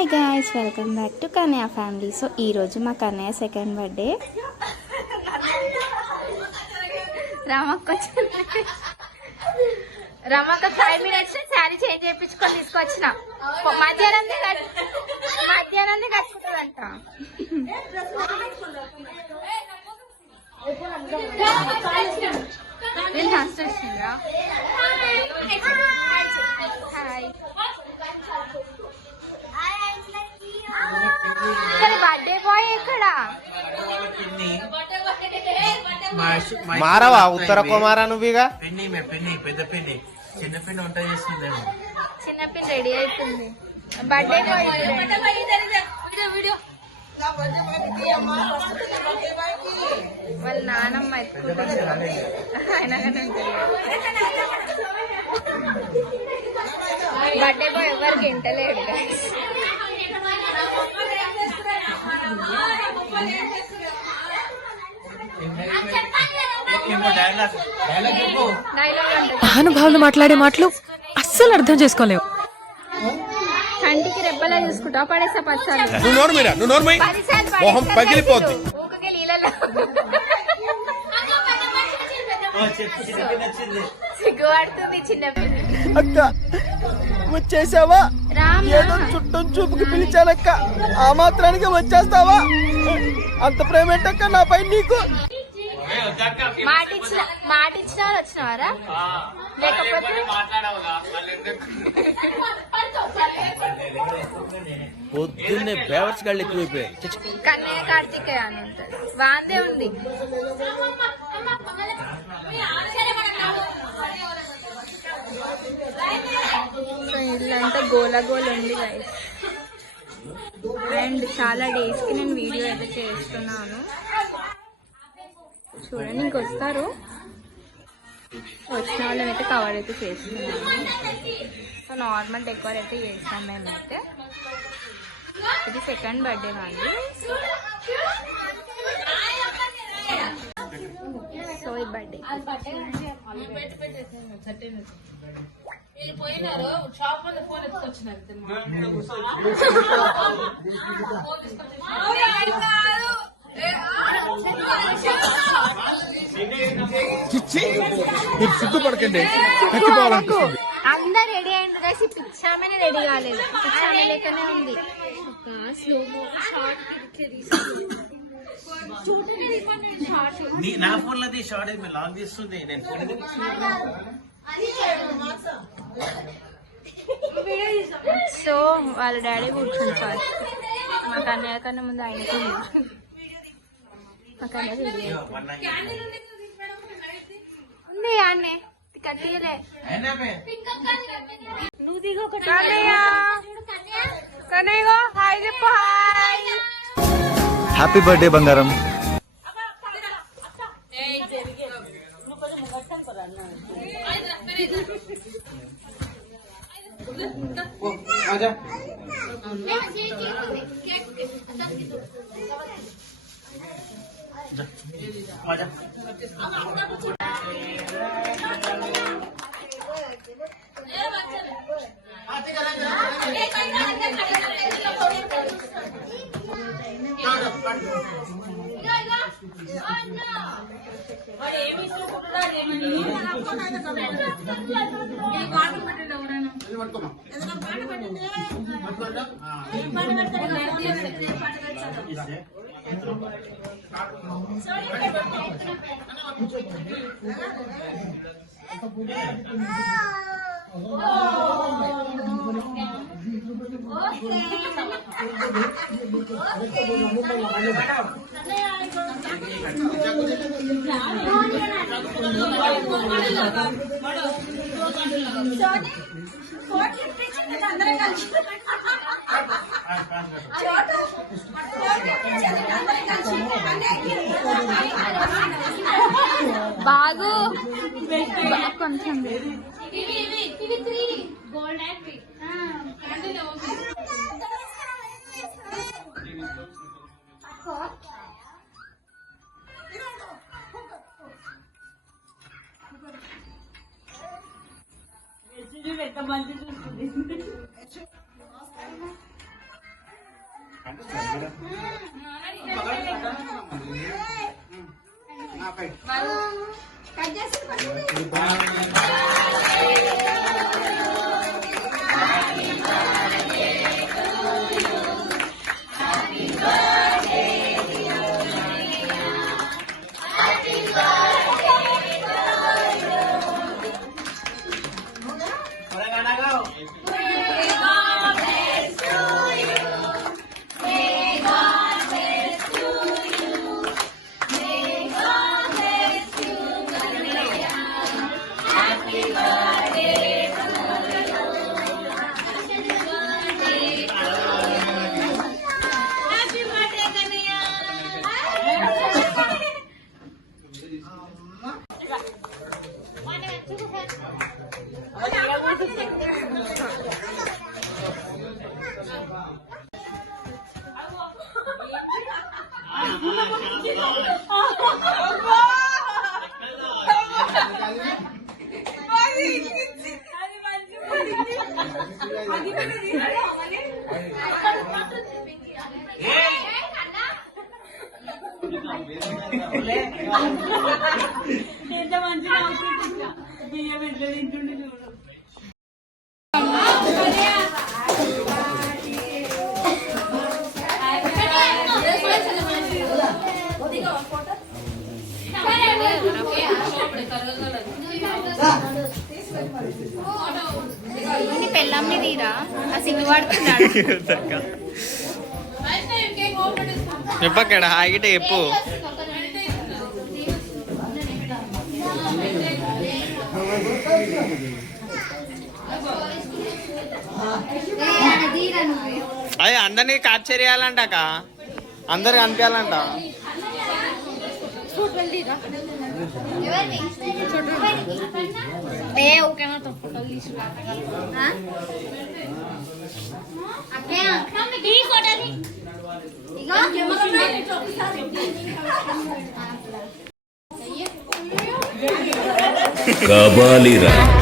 Hi guys, welcome back to Kanya family. So ఈరోజు మా కన్యా second birthday. రమక్క 5 minutes sari change చేయించుకొని తీసుకొచ్చిన. మధ్యాహ్నం కట్టుకుంటుందంట. నేను ఫస్ట్ వచ్చిందా? బర్త్డే బాయ్ ఎక్కడ? మారవా ఉత్తర కుమారా నువ్వుగా? పెద్ద పెళ్లి చిన్న పిన్ని వంట చేస్తుందేమో. చిన్న పిల్ల రెడీ అవుతుంది. బర్త్డే బాయ్ వాళ్ళ నానమ్మ ఎత్తుకుంటుంది. బర్త్డే బాయ్ ఎవరికి ఇంటలేడు. మహానుభావులు మాట్లాడే మాటలు అస్సలు అర్థం చేసుకోలేవు. కంటికి రెప్పలా చూసుకుంటా పడేస్తా 10 సార్లు. పగిలిపోద్ది. సిగ్గుపడుతుంది చిన్న అక్క వచ్చేసావా? ఏదో చుట్టం చూపుకి పిలిచానక్క, ఆ మాత్రానికి వచ్చేస్తావా? అంత ప్రేమ ఏంటక్క నాపై నీకు? మాట ఇచ్చిన వచ్చినవారా? పొద్దున్నే బేవర్స్ గాళ్ళు ఎక్కువైపోయాయి. కన్నయ్య కార్తికేయ అని ఉంటుంది, వాందే ఉంది. ఇల్లంతా గోల ఉంది గైస్. అండ్ చాలా డేస్ కి నేను వీడియో అయితే చేస్తున్నాను, చూడండి. ఇంకొస్తారు, వచ్చిన వాళ్ళని అయితే కవర్ అయితే చేస్తున్నాను. సో నార్మల్ డెకోర్ అయితే చేస్తాం మేమైతే. ఇది సెకండ్ బర్త్డే అండి. సో ఈ బర్త్డే సిగ్గుపడకండి. అందరు రెడీ అయింది కలిసి పిచ్చామని రెడీ కాలేదు. పిచ్చామే లేకనే ఉంది. నా ఫోన్ లో షార్ట్ అయితే లాంగ్ తీస్తుంది. నేను సో వాళ్ళ డాడీ కూర్చుంది సార్. మా కన్నయ్య కన్నా ముందు ఆయనకి మా కన్నయ్య ఉంది అన్నే కన్నయ్యలే. నువ్వు దిగు కన్నయ్య. కన్నయ్య హాయ్ చెప్పు. హాయ్, హ్యాపీ బర్త్డే బంగారం. బాగు కొంచెం పెళ్ళాంని తీరా ఆ సిగ్గు పడుతున్నాడు. చెప్పక్కడ హాయిగిట చెప్పు. అదే అందరినీ క్యాప్చర్ చేయాలంట, అందరు కనిపించాలంట. కబాలిరా